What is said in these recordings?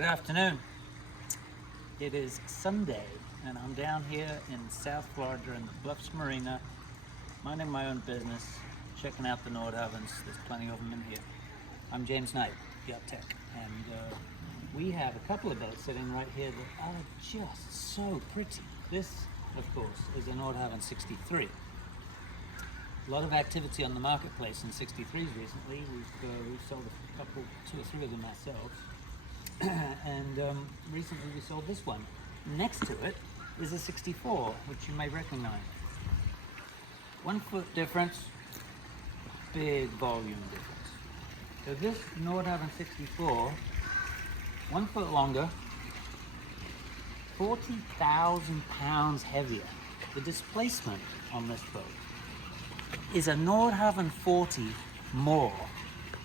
Good afternoon. It is Sunday and I'm down here in South Florida in the Bluffs Marina, minding my own business, checking out the Nordhavns. There's plenty of them in here. I'm James Knight, Yacht Tech, and we have a couple of boats sitting right here that are just so pretty. This, of course, is a Nordhavn 63. A lot of activity on the marketplace in 63s recently. We've sold a couple, 2 or 3 of them ourselves. And recently we sold this one. Next to it is a 64, which you may recognize. 1 foot difference, big volume difference. So this Nordhavn 64, 1 foot longer, 40,000 pounds heavier. The displacement on this boat is a Nordhavn 40 more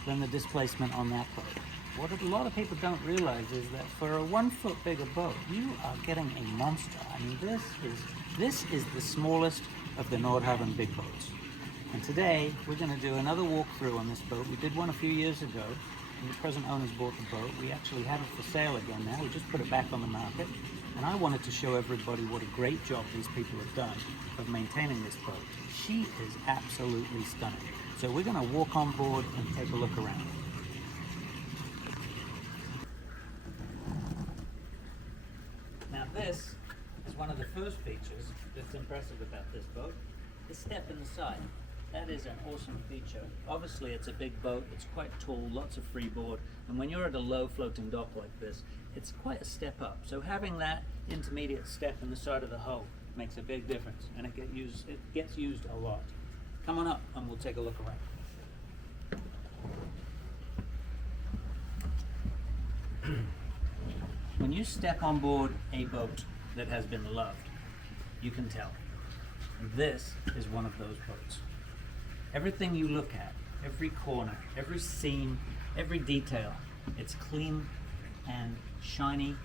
than the displacement on that boat. What a lot of people don't realize is that for a 1 foot bigger boat, you are getting a monster. I mean, this is the smallest of the Nordhavn big boats. And today, we're gonna do another walkthrough on this boat. We did one a few years ago, and the present owners bought the boat. We actually have it for sale again now. We just put it back on the market. And I wanted to show everybody what a great job these people have done of maintaining this boat. She is absolutely stunning. So we're gonna walk on board and take a look around. Now this is one of the first features that's impressive about this boat, the step in the side. That is an awesome feature. Obviously it's a big boat, it's quite tall, lots of freeboard, and when you're at a low floating dock like this, it's quite a step up. So having that intermediate step in the side of the hull makes a big difference, and it gets used a lot. Come on up and we'll take a look around. When you step on board a boat that has been loved, you can tell. This is one of those boats. Everything you look at, every corner, every seam, every detail, it's clean and shiny,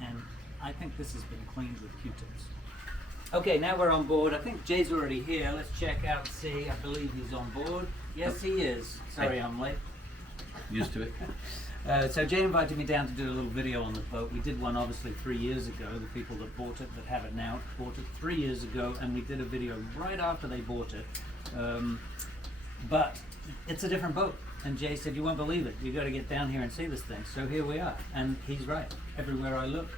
and I think this has been cleaned with Q-tips. Okay, now we're on board. I think Jay's already here. Let's check out and see. I believe he's on board. Yes, he is. Sorry, I'm late. Used to it. So Jay invited me down to do a little video on the boat. We did one obviously 3 years ago. The people that bought it, that have it now, bought it 3 years ago, and we did a video right after they bought it. But it's a different boat. And Jay said, you won't believe it. You got to get down here and see this thing. So here we are. And he's right. Everywhere I look,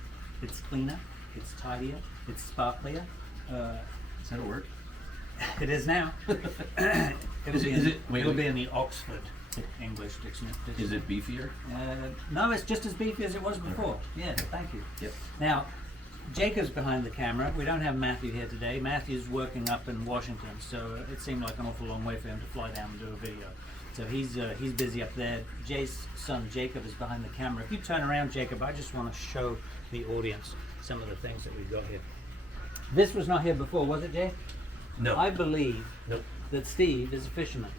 it's cleaner, it's tidier, it's sparklier. Is that a word? It is now. It'll be in the Oxford English dictionary. Is it beefier? No, it's just as beefy as it was before. Yeah, thank you. Yep. Now, Jacob's behind the camera. We don't have Matthew here today. Matthew's working up in Washington, so it seemed like an awful long way for him to fly down and do a video. So he's busy up there. Jay's son Jacob is behind the camera. If you turn around, Jacob, I just want to show the audience some of the things that we've got here. This was not here before, was it, Jay? No. I believe that Steve is a fisherman.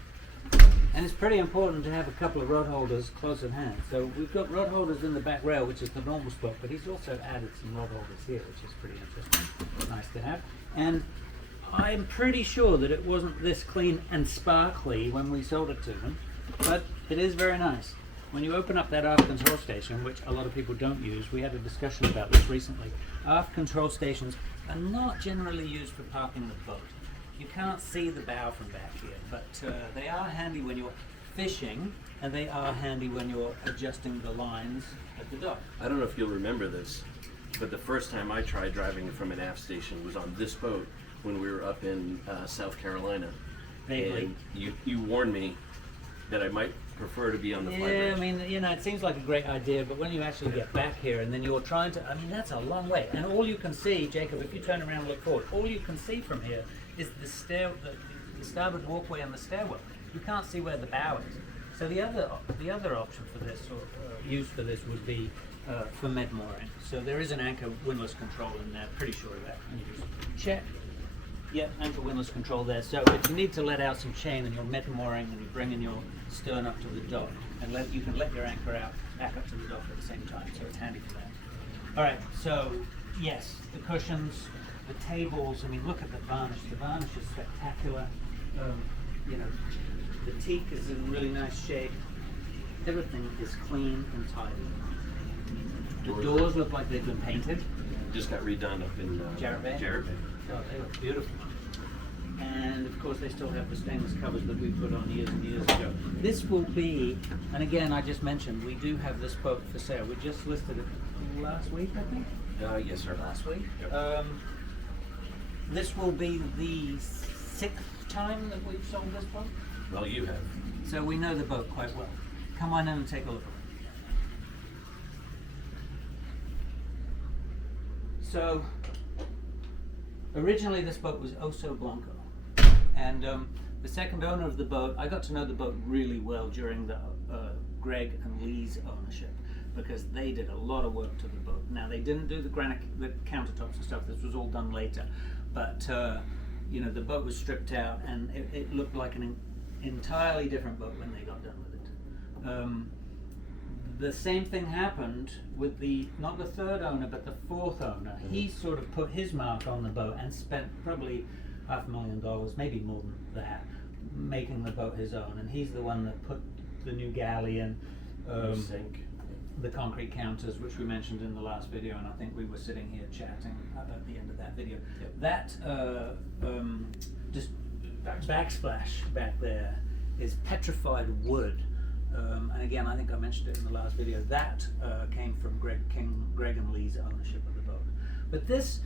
And it's pretty important to have a couple of rod holders close at hand. So we've got rod holders in the back rail, which is the normal spot, but he's also added some rod holders here, which is pretty interesting. Nice to have. And I'm pretty sure that it wasn't this clean and sparkly when we sold it to him, but it is very nice. When you open up that aft control station, which a lot of people don't use, we had a discussion about this recently. Aft control stations are not generally used for parking the boat. You can't see the bow from back here, but they are handy when you're fishing, and they are handy when you're adjusting the lines at the dock. I don't know if you'll remember this, but the first time I tried driving from an aft station was on this boat when we were up in South Carolina. Vaguely. And you warned me that I might prefer to be on the fly bridge. Yeah, I mean, you know, it seems like a great idea, but when you actually get back here and then you're trying to, I mean, that's a long way. And all you can see, Jacob, if you turn around and look forward, all you can see from here is the starboard walkway and the stairwell. You can't see where the bow is. So the other option for this, or use for this, would be for med mooring. So there is an anchor windlass control in there, pretty sure of that. And you just check. Yep, anchor windlass control there. So if you need to let out some chain and you're med mooring and you're bringing your stern up to the dock, and you can let your anchor out back up to the dock at the same time. So it's handy for that. All right. So yes, the cushions, the tables. I mean, look at the varnish. The varnish is spectacular. You know, the teak is in really nice shape. Everything is clean and tidy. The doors look like they've been painted. just got redone up in Jarrett Bay? Jarrett Bay. Oh, they look beautiful. And of course they still have the stainless covers that we put on years and years ago. This will be, and again I just mentioned, we do have this boat for sale. We just listed it last week, I think? Yes, sir. Last week. Yep. This will be the 6th time that we've sold this boat. Well, you have. So we know the boat quite well. Come on in and take a look. So, originally this boat was Oso Blanco. And the second owner of the boat, I got to know the boat really well during the Greg and Lee's ownership, because they did a lot of work to the boat. Now they didn't do the granite, the countertops and stuff. This was all done later, but you know, the boat was stripped out and it looked like an entirely different boat when they got done with it. The same thing happened with the, not the third owner, but the fourth owner. Mm-hmm. He sort of put his mark on the boat and spent probably $500,000, maybe more than that, making the boat his own. And he's the one that put the new galley in, the concrete counters, which we mentioned in the last video, and I think we were sitting here chatting at the end of that video. Yep. That just backsplash back there is petrified wood. And again, I think I mentioned it in the last video. That came from Greg and Lee's ownership of the boat. But this,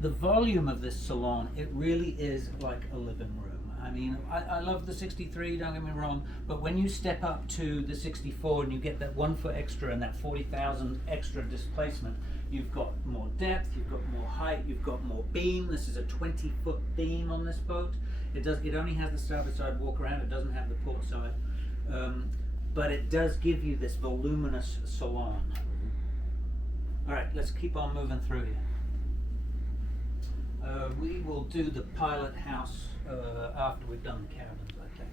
the volume of this salon, it really is like a living room. I mean, I love the 63, don't get me wrong, but when you step up to the 64 and you get that 1 foot extra and that 40,000 extra displacement, you've got more depth, you've got more height, you've got more beam. This is a 20-foot beam on this boat. It only has the starboard side walk around, it doesn't have the port side. But it does give you this voluminous salon. All right, let's keep on moving through here. We will do the pilot house after we've done the cabins, I think.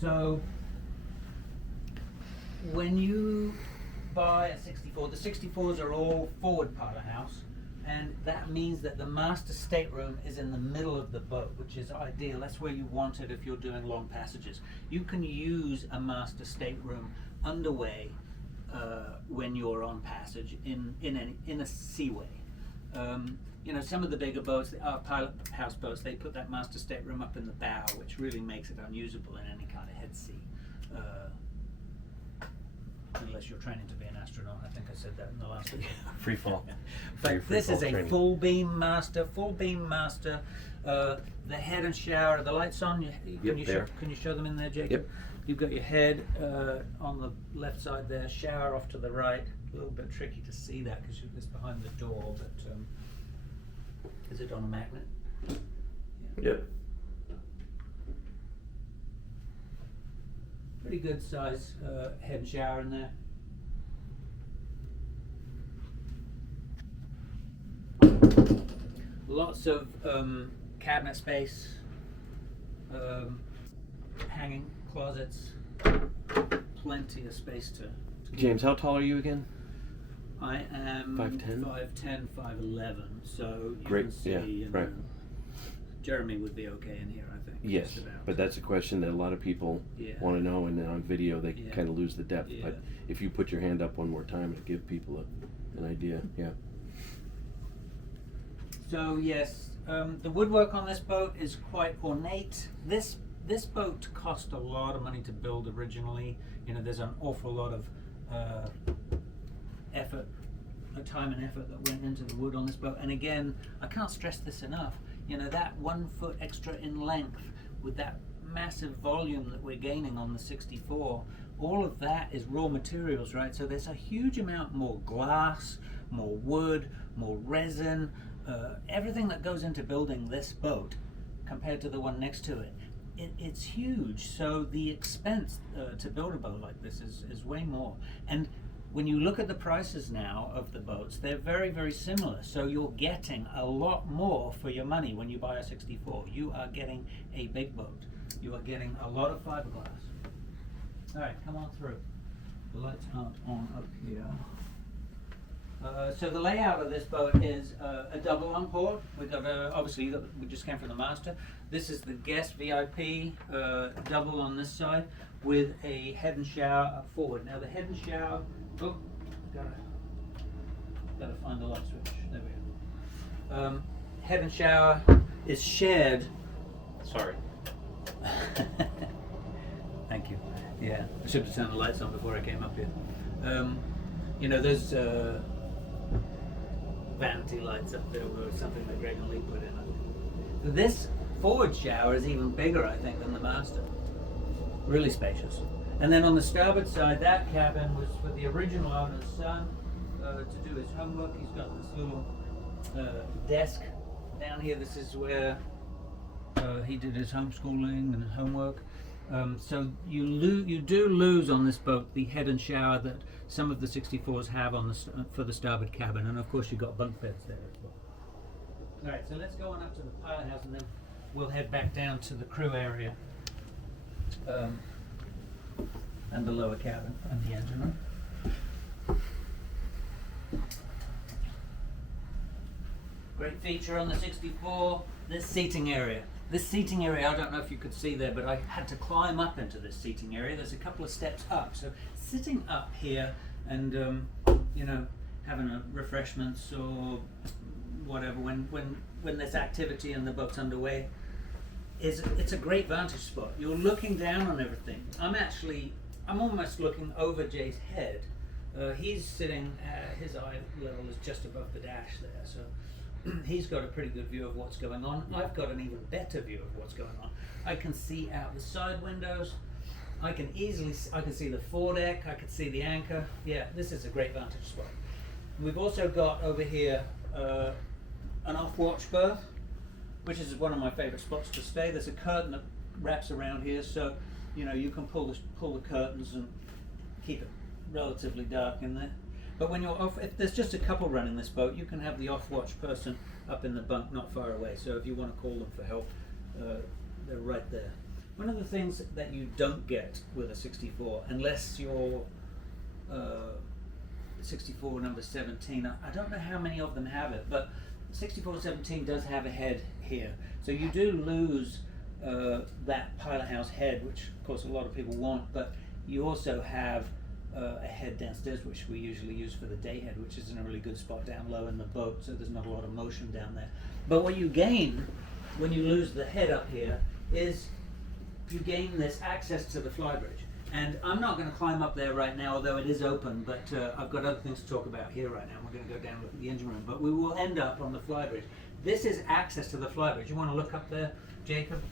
So, when you buy a 64, the 64s are all forward pilot house, and that means that the master stateroom is in the middle of the boat, which is ideal. That's where you want it if you're doing long passages. You can use a master stateroom underway when you're on passage in a seaway. You know, some of the bigger boats, our pilot house boats, they put that master stateroom up in the bow, which really makes it unusable in any kind of head sea. Unless you're training to be an astronaut. I think I said that in the last video. Free fall. But this is a full beam master. The head and shower, the lights on. Can you show them in there, Jacob? Yep. You've got your head on the left side there, shower off to the right. A little bit tricky to see that because it's behind the door, but is it on a magnet? Yeah. Yep. Pretty good size head and shower in there. Lots of cabinet space, hanging closets, plenty of space to James, how tall are you again? I am 5'10"? 5'10", 5'11", so you Great. can see, Yeah, right. Jeremy would be okay in here, I think. Yes, just about. but that's a question that a lot of people want to know, and then on video they kind of lose the depth. Yeah. But if you put your hand up one more time, it'll give people an idea. Yeah. So yes, the woodwork on this boat is quite ornate. This boat cost a lot of money to build originally. You know, there's an awful lot of effort, time and effort that went into the wood on this boat. And again, I can't stress this enough. You know, that 1 foot extra in length with that massive volume that we're gaining on the 64, all of that is raw materials, right? So there's a huge amount more glass, more wood, more resin, everything that goes into building this boat compared to the one next to it. It's huge. So the expense to build a boat like this is way more. And when you look at the prices now of the boats, they're very, very similar. So you're getting a lot more for your money when you buy a 64. You are getting a big boat. You are getting a lot of fiberglass. All right, come on through. The lights aren't on up here. So the layout of this boat is a double on port. We've got obviously we just came from the master. This is the guest VIP double on this side with a head and shower up forward. Now the head and shower, Gotta find the light switch. There we go. Head and shower is shared. Sorry. Thank you. Yeah, I should have turned the lights on before I came up here. You know, there's vanity lights up there, or something that Greg and Lee put in. This forward shower is even bigger, I think, than the master. Really spacious. And then on the starboard side, that cabin was for the original owner's son to do his homework. He's got this little desk down here. This is where he did his homeschooling and homework. So you do lose on this boat the head and shower that some of the 64s have on for the starboard cabin, and of course you've got bunk beds there as well. All right, so let's go on up to the pilot house, and then we'll head back down to the crew area and the lower cabin and the engine room. Great feature on the 64, this seating area. This seating area, I don't know if you could see there, but I had to climb up into this seating area. There's a couple of steps up. So sitting up here and, you know, having a refreshments or whatever when there's activity and the boat's underway, it's a great vantage spot. You're looking down on everything. I'm almost looking over Jay's head. He's sitting, his eye level is just above the dash there. So he's got a pretty good view of what's going on. I've got an even better view of what's going on. I can see out the side windows. I can see the foredeck. I can see the anchor. Yeah, this is a great vantage spot. We've also got over here an off-watch berth, which is one of my favorite spots to stay. There's a curtain that wraps around here, so you know you can pull the curtains and keep it relatively dark in there. But when you're off, if there's just a couple running this boat, you can have the off-watch person up in the bunk not far away. So if you want to call them for help, they're right there. One of the things that you don't get with a 64, unless you're 64 number 17, I don't know how many of them have it, but 6417 does have a head here. So you do lose that pilot house head, which of course a lot of people want, but you also have a head downstairs, which we usually use for the day head, which is in a really good spot down low in the boat, so there's not a lot of motion down there. But what you gain when you lose the head up here is you gain this access to the flybridge. And I'm not going to climb up there right now, although it is open, but I've got other things to talk about here right now. We're going to go down and look at the engine room, but we will end up on the flybridge. This is access to the flybridge. You want to look up there, Jacob?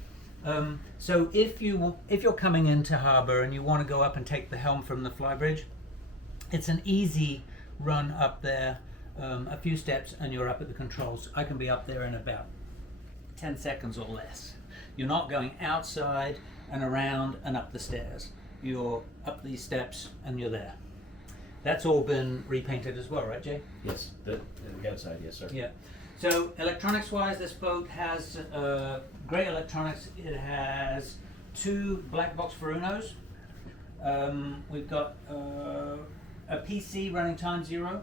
So if you're coming into harbour and you want to go up and take the helm from the flybridge, it's an easy run up there, a few steps, and you're up at the controls. I can be up there in about 10 seconds or less. You're not going outside and around and up the stairs. You're up these steps and you're there. That's all been repainted as well, right, Jay? Yes, the outside, yes, sir. Yeah. So electronics-wise, this boat has great electronics. It has 2 black box Furunos. We've got a PC running time 0.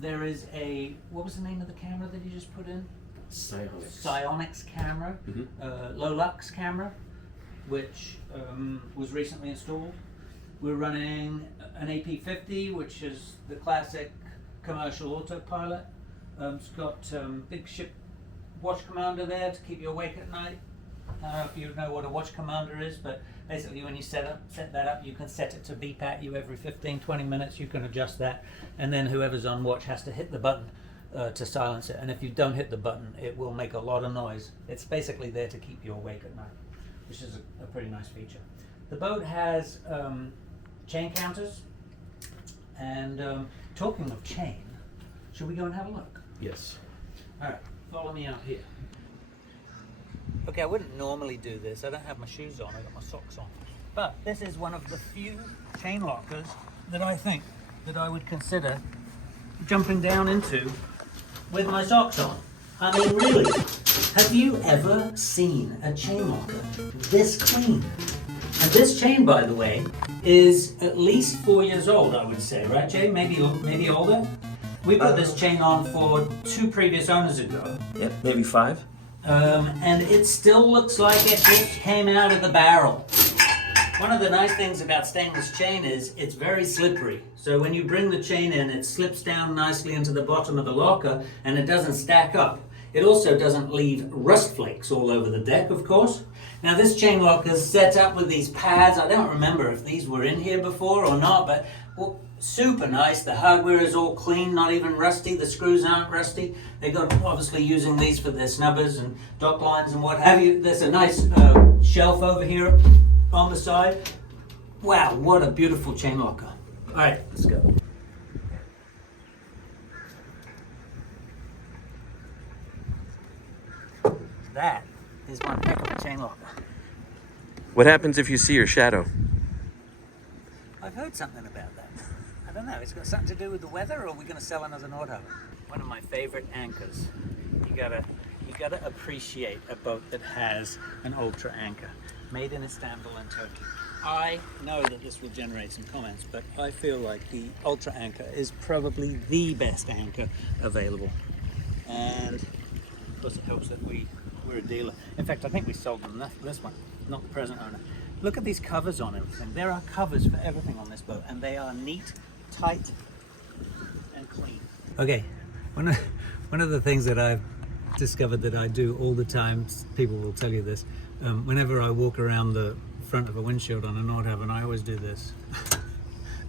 There is a, what was the name of the camera that you just put in? Psionics camera, low lux camera, which was recently installed. We're running an AP50, which is the classic commercial autopilot. It's got big ship watch commander there to keep you awake at night. I don't know if you know what a watch commander is, but basically when you set that up, you can set it to beep at you every 15-20 minutes. You can adjust that, and then whoever's on watch has to hit the button to silence it. And if you don't hit the button, it will make a lot of noise. It's basically there to keep you awake at night, which is a pretty nice feature. The boat has chain counters, and talking of chain, should we go and have a look? Yes. All right, follow me out here. Okay, I wouldn't normally do this. I don't have my shoes on, I got my socks on. But this is one of the few chain lockers that I think that I would consider jumping down into with my socks on. I mean, really, have you ever seen a chain locker this clean? And this chain, by the way, is at least 4 years old, I would say, right, Jay? Maybe older? We put this chain on for 2 previous owners ago. Yep, maybe 5. And it still looks like it just came out of the barrel. One of the nice things about stainless chain is it's very slippery. So when you bring the chain in, it slips down nicely into the bottom of the locker and it doesn't stack up. It also doesn't leave rust flakes all over the deck, of course. Now this chain locker is set up with these pads. I don't remember if these were in here before or not, but well, super nice. The hardware is all clean, not even rusty. The screws aren't rusty. They got obviously using these for their snubbers and dock lines and what have you. There's a nice shelf over here on the side. Wow, what a beautiful chain locker. All right, let's go. That is one heck of a chain locker. What happens if you see your shadow? I've heard something about that. I don't know, it's got something to do with the weather, or are we going to sell another Nordhavn? One of my favorite anchors. You gotta appreciate a boat that has an ultra anchor, made in Istanbul and Turkey. I know that this will generate some comments, but I feel like the ultra anchor is probably the best anchor available. And of course it helps that we're a dealer. In fact, I think we sold them this one, not the present owner. Look at these covers on everything. There are covers for everything on this boat, and they are neat, tight, and clean. Okay, one of the things that I've discovered that I do all the time, people will tell you this, whenever I walk around the front of a windshield on a Nordhavn, I always do this.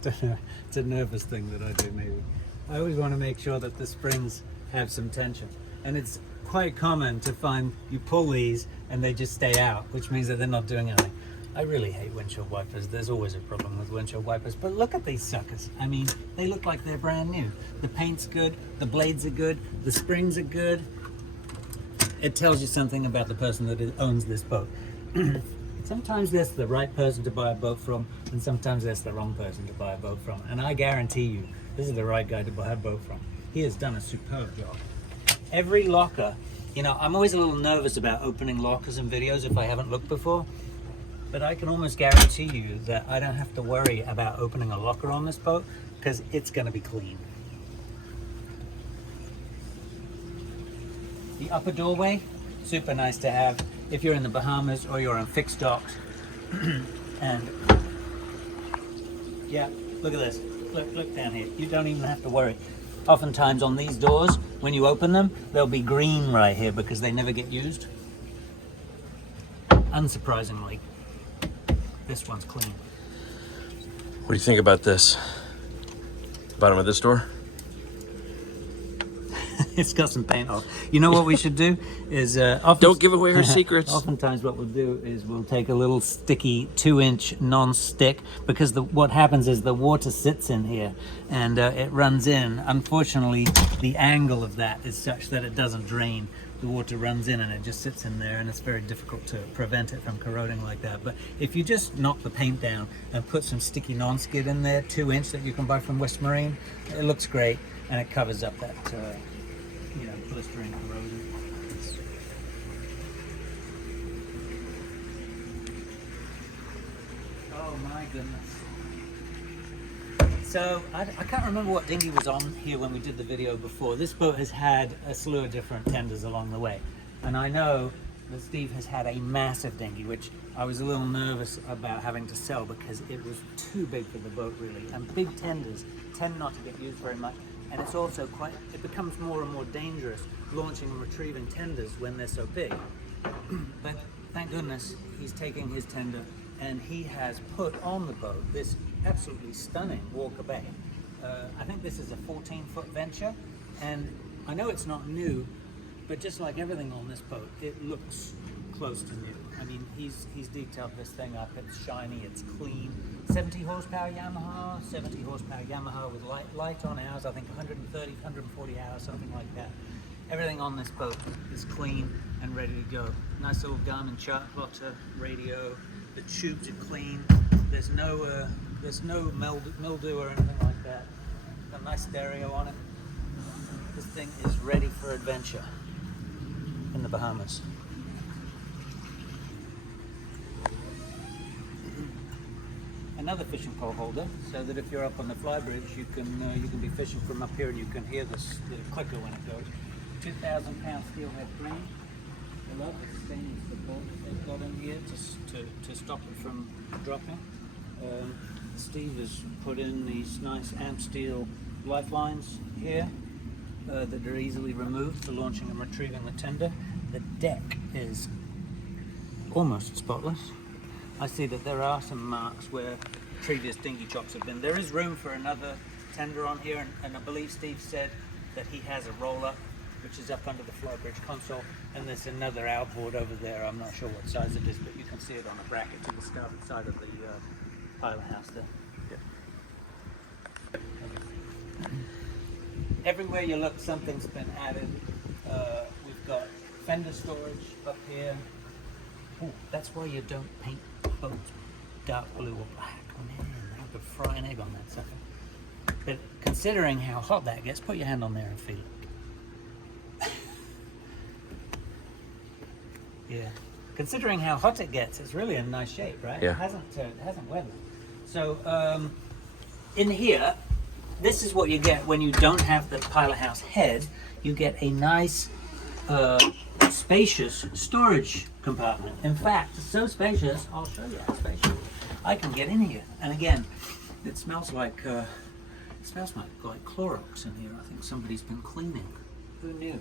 Don't know, it's a nervous thing that I do maybe. I always want to make sure that the springs have some tension. And it's quite common to find you pull these and they just stay out, which means that they're not doing anything. I really hate windshield wipers. There's always a problem with windshield wipers, but look at these suckers. I mean, they look like they're brand new. The paint's good, the blades are good, the springs are good. It tells you something about the person that owns this boat. Sometimes that's the right person to buy a boat from, and sometimes that's the wrong person to buy a boat from. And I guarantee you, this is the right guy to buy a boat from. He has done a superb job. Every locker, you know, I'm always a little nervous about opening lockers in videos if I haven't looked before, but I can almost guarantee you that I don't have to worry about opening a locker on this boat because it's going to be clean. The upper doorway, super nice to have if you're in the Bahamas or you're on fixed docks. And yeah, look at this. Look down here. You don't even have to worry. Oftentimes on these doors, when you open them, they'll be green right here because they never get used. Unsurprisingly, this one's clean. What do you think about this? Bottom of this door? It's got some paint off. You know what we should do is don't give away her secrets. Oftentimes what we'll do is we'll take a little sticky 2-inch non-stick, because what happens is the water sits in here and it runs in. Unfortunately, the angle of that is such that it doesn't drain. The water runs in and it just sits in there, and it's very difficult to prevent it from corroding like that. But if you just knock the paint down and put some sticky non-skid in there, 2-inch that you can buy from West Marine, it looks great and it covers up that you know, blistering corrosion. Oh my goodness. So I can't remember what dinghy was on here when we did the video before. This boat has had a slew of different tenders along the way. And I know that Steve has had a massive dinghy, which I was a little nervous about having to sell because it was too big for the boat really. And big tenders tend not to get used very much. And it's also it becomes more and more dangerous launching and retrieving tenders when they're so big. But thank goodness he's taking his tender and he has put on the boat this absolutely stunning Walker Bay. I think this is a 14-foot venture, and I know it's not new, but just like everything on this boat, it looks close to new. I mean, he's detailed this thing up. It's shiny, it's clean. 70 horsepower Yamaha with light on hours, I think 130, 140 hours, something like that. Everything on this boat is clean and ready to go. Nice little Garmin chart plotter, radio. The tubes are clean. There's no mildew or anything like that. Got a nice stereo on it. This thing is ready for adventure in the Bahamas. Another fishing pole holder, so that if you're up on the flybridge, you can be fishing from up here and you can hear the clicker when it goes. 2,000-pound steelhead crane. I love the stainless support that they've got in here to stop it from dropping. Steve has put in these nice amp steel lifelines here that are easily removed for launching and retrieving the tender. The deck is almost spotless. I see that there are some marks where previous dinghy chops have been. There is room for another tender on here, and I believe Steve said that he has a roller which is up under the flybridge console, and there's another outboard over there. I'm not sure what size it is, but you can see it on a bracket to the starboard side of the pilot house there. Everywhere you look, something's been added. We've got fender storage up here. Ooh, that's why you don't paint boats dark blue or black. Man, I could fry an egg on that sucker. But considering how hot that gets, put your hand on there and feel it. Yeah. Considering how hot it gets, it's really in nice shape, right? Yeah. It hasn't weathered. So in here, this is what you get when you don't have the pilot house head. You get a nice, spacious storage compartment. In fact, it's so spacious, I'll show you how spacious. I can get in here, and again, it smells like Clorox in here. I think somebody's been cleaning. Who knew?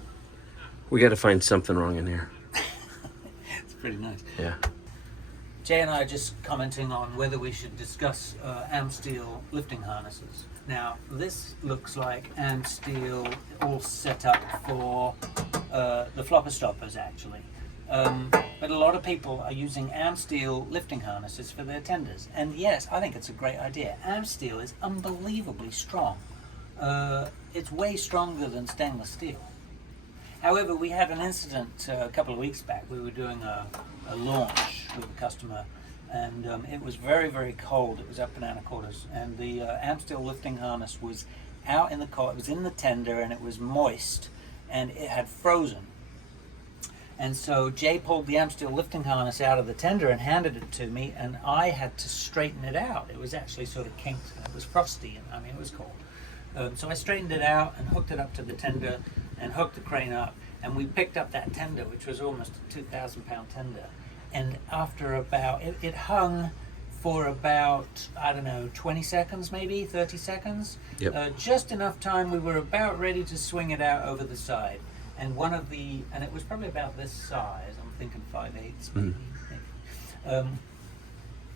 We got to find something wrong in here. It's pretty nice. Yeah. Jay and I are just commenting on whether we should discuss amp steel lifting harnesses. Now, this looks like amp steel all set up for the flopper stoppers, actually. But a lot of people are using amp steel lifting harnesses for their tenders. And yes, I think it's a great idea. Amp steel is unbelievably strong. It's way stronger than stainless steel. However, we had an incident a couple of weeks back. We were doing a launch with a customer, and it was very, very cold. It was up Banana Quarters, and the amp steel lifting harness was out in the cold. It was in the tender, and it was moist, and it had frozen. And so Jay pulled the amp steel lifting harness out of the tender and handed it to me, and I had to straighten it out. It was actually sort of kinked, and it was frosty, and I mean, it was cold. So I straightened it out and hooked it up to the tender and hooked the crane up, and we picked up that tender, which was almost a 2,000-pound tender. And after about, it hung for about, I don't know, 20 seconds maybe, 30 seconds. Yep. Just enough time, we were about ready to swing it out over the side. And and it was probably about this size, I'm thinking 5/8 maybe,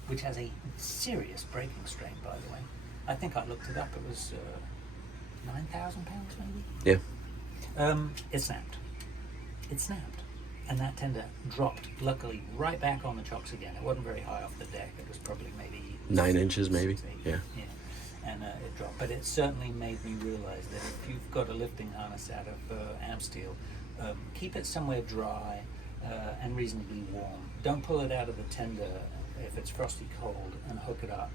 which has a serious braking strain, by the way. I think I looked it up, it was 9,000 pounds maybe? Yeah. It snapped. It snapped. And that tender dropped, luckily, right back on the chocks again. It wasn't very high off the deck. It was probably maybe 9 inches, maybe. 6, 8. Yeah. And it dropped. But it certainly made me realize that if you've got a lifting harness out of amp steel, keep it somewhere dry and reasonably warm. Don't pull it out of the tender if it's frosty cold and hook it up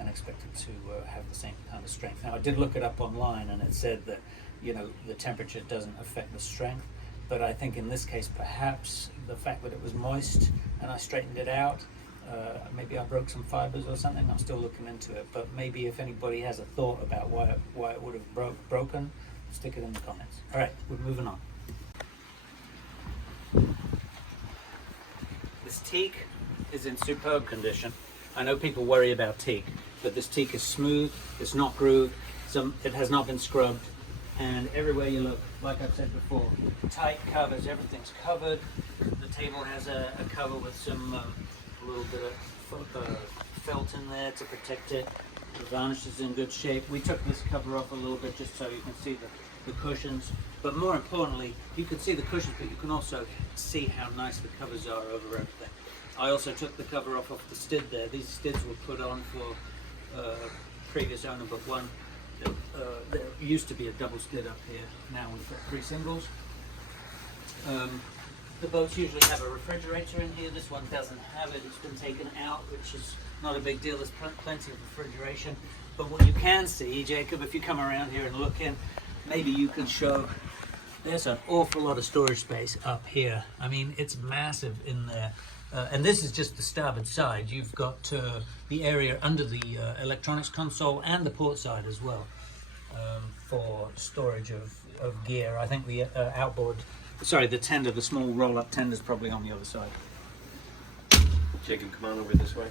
and expect it to have the same kind of strength. Now, I did look it up online, and it said that, you know, the temperature doesn't affect the strength. But I think in this case, perhaps the fact that it was moist and I straightened it out, maybe I broke some fibers or something. I'm still looking into it. But maybe if anybody has a thought about why it would have broken, stick it in the comments. All right, we're moving on. This teak is in superb condition. I know people worry about teak, but this teak is smooth, it's not grooved, it has not been scrubbed, and everywhere you look, like I've said before, tight covers, everything's covered. The table has a cover with some a little bit of felt in there to protect it. The varnish is in good shape. We took this cover off a little bit just so you can see the cushions, but more importantly, you can see the cushions, but you can also see how nice the covers are over everything. I also took the cover off the stid there. These stids were put on for previous owner but one. There used to be a double stid up here. Now we've got 3 singles. The boats usually have a refrigerator in here. This one doesn't have it. It's been taken out, which is not a big deal. There's plenty of refrigeration. But what you can see, Jacob, if you come around here and look in, maybe you can show, there's an awful lot of storage space up here. I mean, it's massive in there. And this is just the starboard side. You've got the area under the electronics console and the port side as well for storage of gear. I think the outboard sorry, the tender, the small roll-up tender is probably on the other side. Jacob, come on over this way.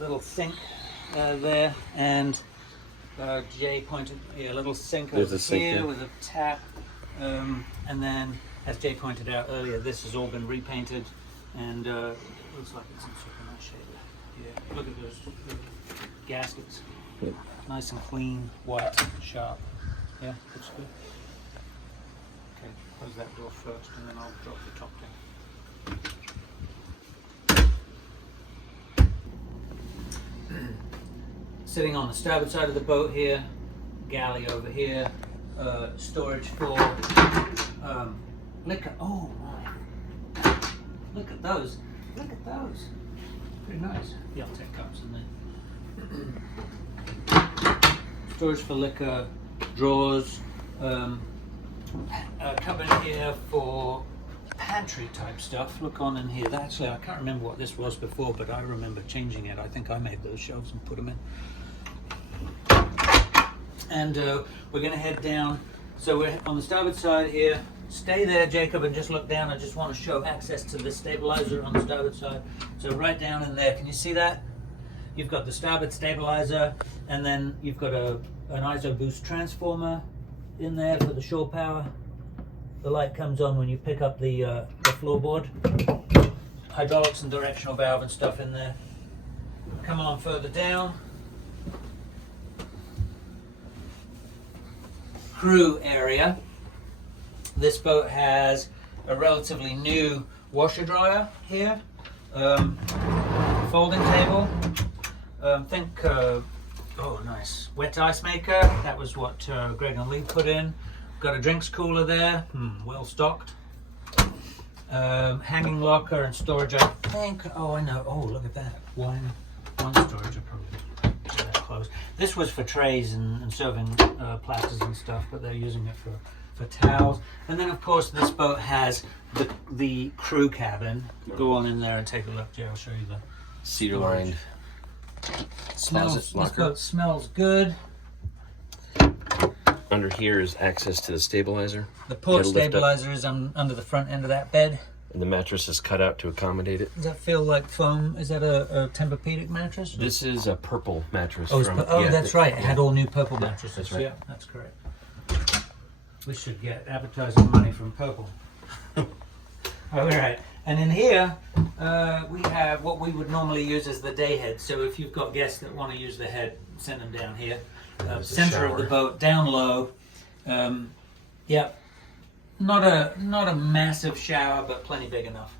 Little sink there, and Jay pointed, a little sink There's over a sink here there. with a tap, and then, as Jay pointed out earlier, this has all been repainted, and looks like it's in super nice shape. Yeah, look at those gaskets, Yep. nice and clean, white, sharp. Yeah, looks good. Okay, close that door first, and then I'll drop the top down. Sitting on the starboard side of the boat here, galley over here, storage for liquor. Oh my! Look at those! Look at those! Pretty nice. Yacht Tech cups in there. Storage for liquor, drawers, a cupboard here for pantry type stuff. Look on in here. Actually, I can't remember what this was before, but I remember changing it. I think I made those shelves and put them in. And we're going to head down. So we're on the starboard side here. Stay there, Jacob, and just look down. I just want to show access to the stabilizer on the starboard side. So right down in there, can you see that? You've got the starboard stabilizer, and then you've got an ISO boost transformer in there for the shore power. The light comes on when you pick up the floorboard. Hydraulics and directional valve and stuff in there. Come on further down. Crew area. This boat has a relatively new washer dryer here. Folding table. Oh nice, wet ice maker. That was what Greg and Lee put in. Got a drinks cooler there, well stocked. Hanging locker and storage, I think. Oh, I know. Oh, look at that. Wine storage. I probably put that close. This was for trays and serving platters and stuff, but they're using it for towels. And then, of course, this boat has the crew cabin. Go on in there and take a look, Jay. I'll show you the Cedar lined. This locker. boat smells good. Under here is access to the stabilizer. The port It'll lift up, stabilizer is under the front end of that bed. and the mattress is cut out to accommodate it. Does that feel like foam? Is that a Tempur-Pedic mattress? This is a purple mattress. Oh, yeah, that's right. It had all new purple mattresses. that's right. Yeah, that's correct. We should get advertising money from Purple. All right. And in here, we have what we would normally use as the day head. So if you've got guests that want to use the head, send them down here. Center of the boat, down low. Yeah, not a massive shower, but plenty big enough.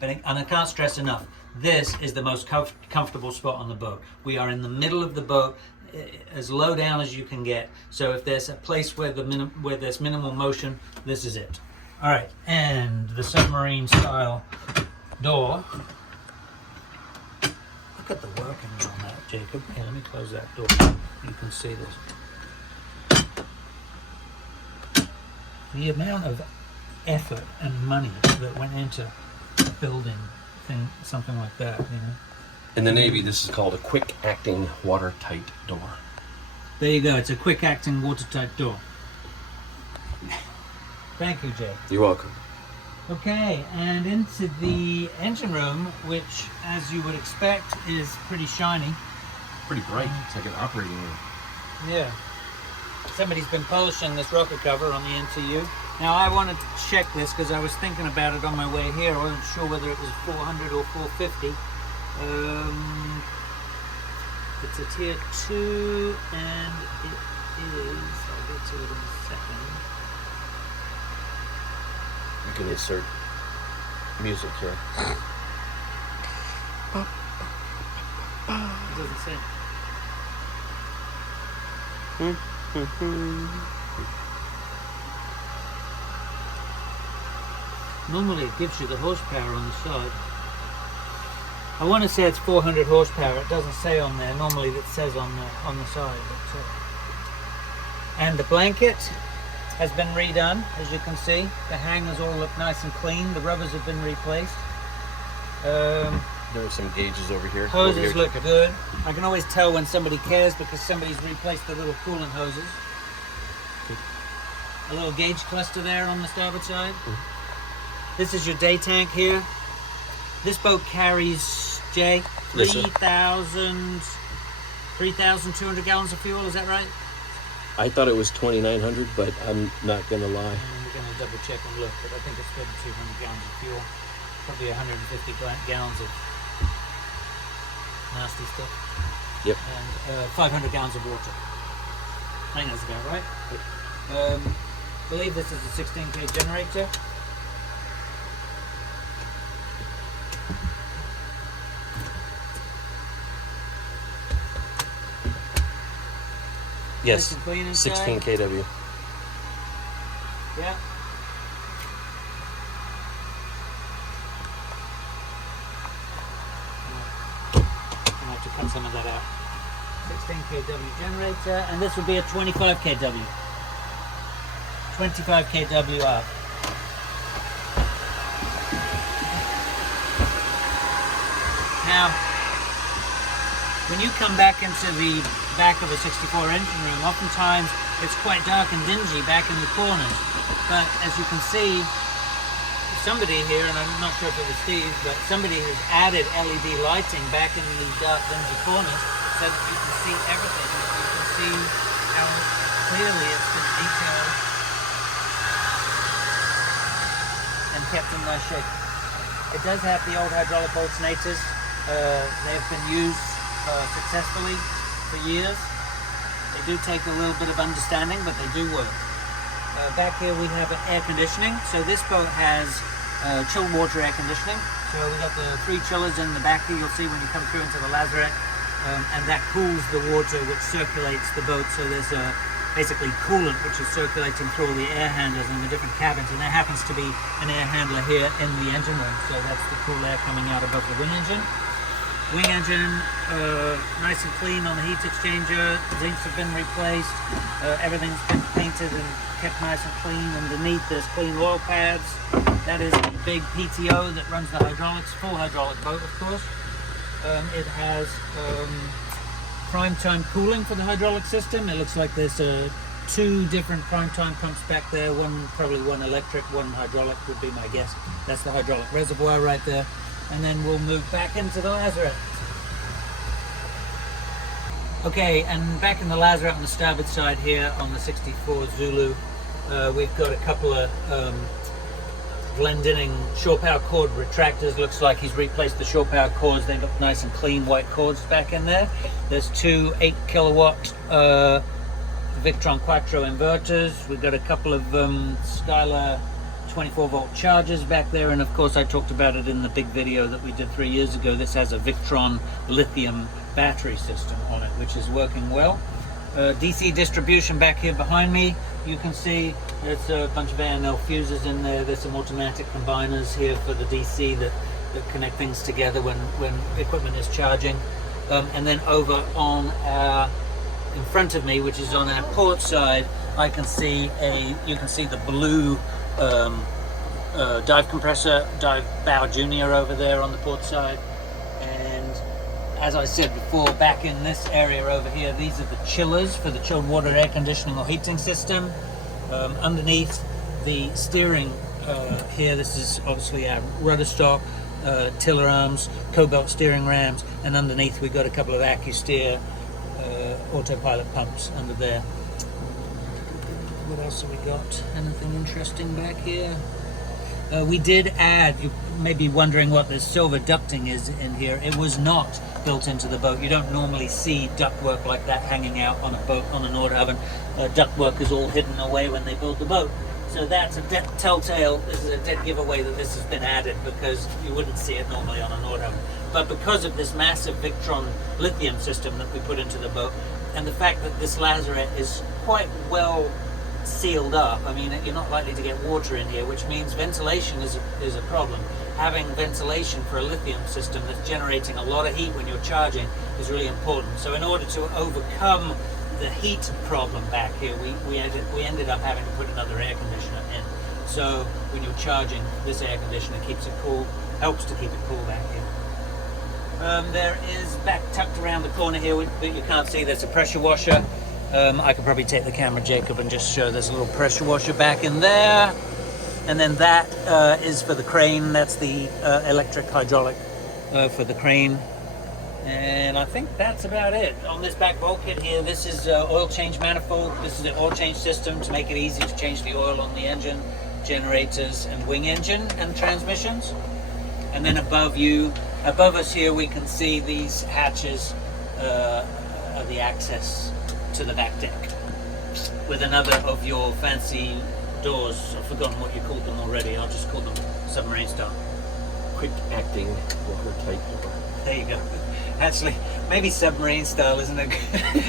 And I can't stress enough, this is the most comfortable spot on the boat. We are in the middle of the boat, as low down as you can get. So if there's a place where there's minimal motion, this is it. All right, and the submarine style door. Look at the workings on that, Jacob. Here, let me close that door. You can see this. The amount of effort and money that went into building something like that, you know. In the Navy, this is called a quick-acting, watertight door. There you go. It's a quick-acting, watertight door. Thank you, Jay. You're welcome. Okay, and into the engine room, which, as you would expect, is pretty shiny. Pretty bright. It's like an operating room. Yeah. Somebody's been polishing this rocker cover on the NTU. Now, I wanted to check this because I was thinking about it on my way here. I wasn't sure whether it was 400 or 450. It's a tier 2, and it is, I'll get to it in a second. You can insert music here. It doesn't say. Normally it gives you the horsepower on the side. I want to say it's 400 horsepower. It doesn't say on there. Normally it says on the side. And the blanket has been redone, as you can see. The hangers all look nice and clean. The rubbers have been replaced. There are some gauges over here. Hoses look good. I can always tell when somebody cares because somebody's replaced the little coolant hoses. a little gauge cluster there on the starboard side. This is your day tank here. This boat carries, Jay, 3,200 gallons of fuel, is that right? I thought it was 2,900, but I'm not gonna lie. We're going to double check and look, but I think it's 3,200 gallons of fuel. Probably 150 gallons of nasty stuff. Yep. And 500 gallons of water. I think that's about right. I believe this is a 16K generator. Yes, Nice and clean inside. 16 kW. Yeah. I'll have to cut some of that out. 16 kW generator, and this would be a 25 kW. 25 kW up. Now, when you come back into the back of a 64 engine room, oftentimes it's quite dark and dingy back in the corners. But as you can see, somebody here, and I'm not sure if it was Steve, but somebody has added LED lighting back in the dark, dingy corners so that you can see everything. You can see how clearly it's been detailed and kept in nice shape. It does have the old hydraulic alternators. They have been used successfully for years. They do take a little bit of understanding, but they do work. Back here we have air conditioning. So this boat has chilled water air conditioning. So we got the 3 chillers in the back here, you'll see when you come through into the lazarette, and that cools the water which circulates the boat. So there's basically coolant which is circulating through all the air handlers in the different cabins, and there happens to be an air handler here in the engine room. So that's the cool air coming out above the wing engine. Wing engine, nice and clean on the heat exchanger. Zincs have been replaced. Everything's been painted and kept nice and clean. Underneath there's clean oil pads. That is the big PTO that runs the hydraulics, full hydraulic boat of course. It has prime time cooling for the hydraulic system. It looks like there's 2 different prime time pumps back there. Probably one electric, one hydraulic would be my guess. That's the hydraulic reservoir right there. And then we'll move back into the lazarette. Okay, and back in the lazarette on the starboard side here on the 64 Zulu, we've got a couple of Glendinning shore power cord retractors. Looks like he's replaced the shore power cords. They look nice and clean white cords back in there. There's 2 8 kilowatt Victron Quattro inverters. We've got a couple of Skylar 24 volt chargers back there, and of course I talked about it in the big video that we did 3 years ago. This has a Victron lithium battery system on it which is working well. DC distribution back here behind me, you can see there's a bunch of ANL fuses in there. There's some automatic combiners here for the DC that connect things together when equipment is charging. And then over on in front of me, which is on our port side, you can see the blue dive compressor, Dive Bow Junior over there on the port side. And as I said before, back in this area over here, these are the chillers for the chilled water air conditioning or heating system. Underneath the steering here, this is obviously our rudder stop, tiller arms, cobalt steering rams, and underneath we've got a couple of AccuSteer autopilot pumps under there. What else have we got? Anything interesting back here? We did add, you may be wondering what this silver ducting is in here. It was not built into the boat. You don't normally see ductwork like that hanging out on a boat, on a Nordhavn. Ductwork is all hidden away when they build the boat. So that's a telltale, this is a dead giveaway that this has been added, because you wouldn't see it normally on a Nordhavn. But because of this massive Victron lithium system that we put into the boat, and the fact that this lazarette is quite well sealed up, I mean, you're not likely to get water in here, which means ventilation is a problem. Having ventilation for a lithium system that's generating a lot of heat when you're charging is really important. So in order to overcome the heat problem back here, we ended up having to put another air conditioner in. So when you're charging, this air conditioner keeps it cool, helps to keep it cool back here. There is, back tucked around the corner here that you can't see, there's a pressure washer. I could probably take the camera, Jacob, and just show there's a little pressure washer back in there. And then that is for the crane. That's the electric hydraulic for the crane. And I think that's about it. On this back bulkhead here, this is oil change manifold. This is an oil change system to make it easy to change the oil on the engine, generators, and wing engine and transmissions. And then above us here, we can see these hatches are the access to the back deck with another of your fancy doors. I've forgotten what you called them already. I'll just call them submarine style. Quick acting watertight door. There you go. Actually, maybe submarine style isn't it?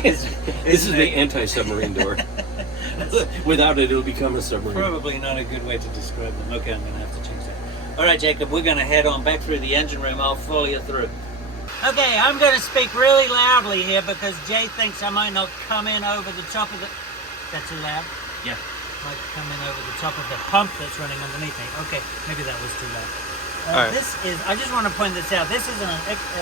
This is the anti-submarine door. Without it, it'll become a submarine. Probably not a good way to describe them. Okay, I'm going to have to change that. All right, Jacob, we're going to head on back through the engine room. I'll follow you through. Okay, I'm going to speak really loudly here because Jay thinks I might not come in over the top of the... Is that too loud? Yeah. Might come in over the top of the pump that's running underneath me. Okay, maybe that was too loud. Right. This is, I just want to point this out, this is an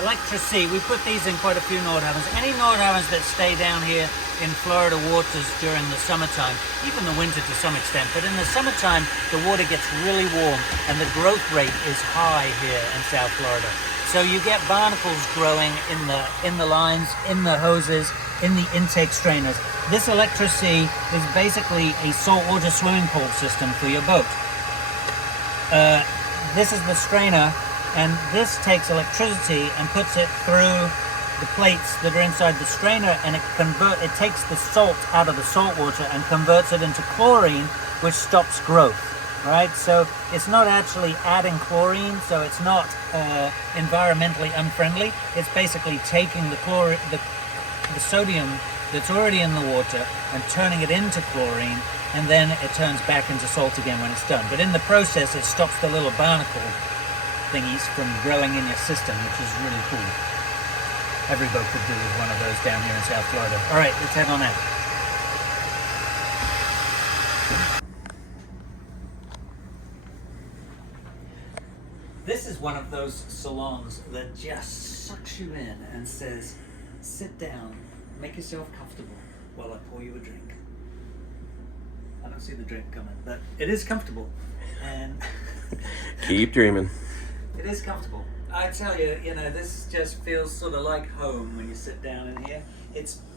Electra-C. We put these in quite a few Nordhavns. Any Nordhavns that stay down here in Florida waters during the summertime, even the winter to some extent, but in the summertime, the water gets really warm and the growth rate is high here in South Florida. So you get barnacles growing in the lines, in the hoses, in the intake strainers. This Electra-C is basically a saltwater swimming pool system for your boat. This is the strainer, and this takes electricity and puts it through the plates that are inside the strainer, and it takes the salt out of the salt water and converts it into chlorine, which stops growth. All right, so it's not actually adding chlorine, so it's not environmentally unfriendly. It's basically taking the sodium that's already in the water and turning it into chlorine, and then it turns back into salt again when it's done. But in the process, it stops the little barnacle thingies from growing in your system, which is really cool. Every boat could do with one of those down here in South Florida. All right, let's head on out. This is one of those salons that just sucks you in and says, sit down, make yourself comfortable while I pour you a drink. I don't see the drink coming, but it is comfortable. And Keep dreaming. it is comfortable. I tell you, this just feels sort of like home when you sit down in here.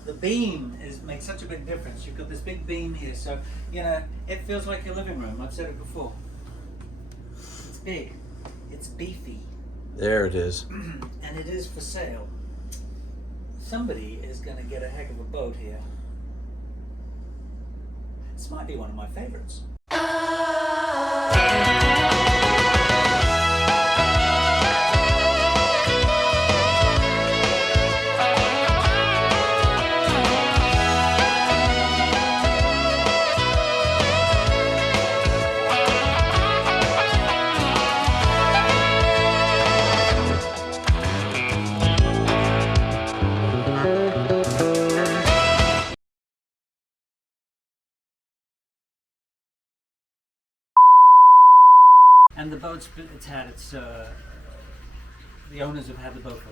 The beam makes such a big difference. You've got this big beam here, so it feels like your living room. I've said it before. It's big. It's beefy. There it is. And it is for sale. Somebody is going to get a heck of a boat here. This might be one of my favorites. And the boat's had the owners have had the boat for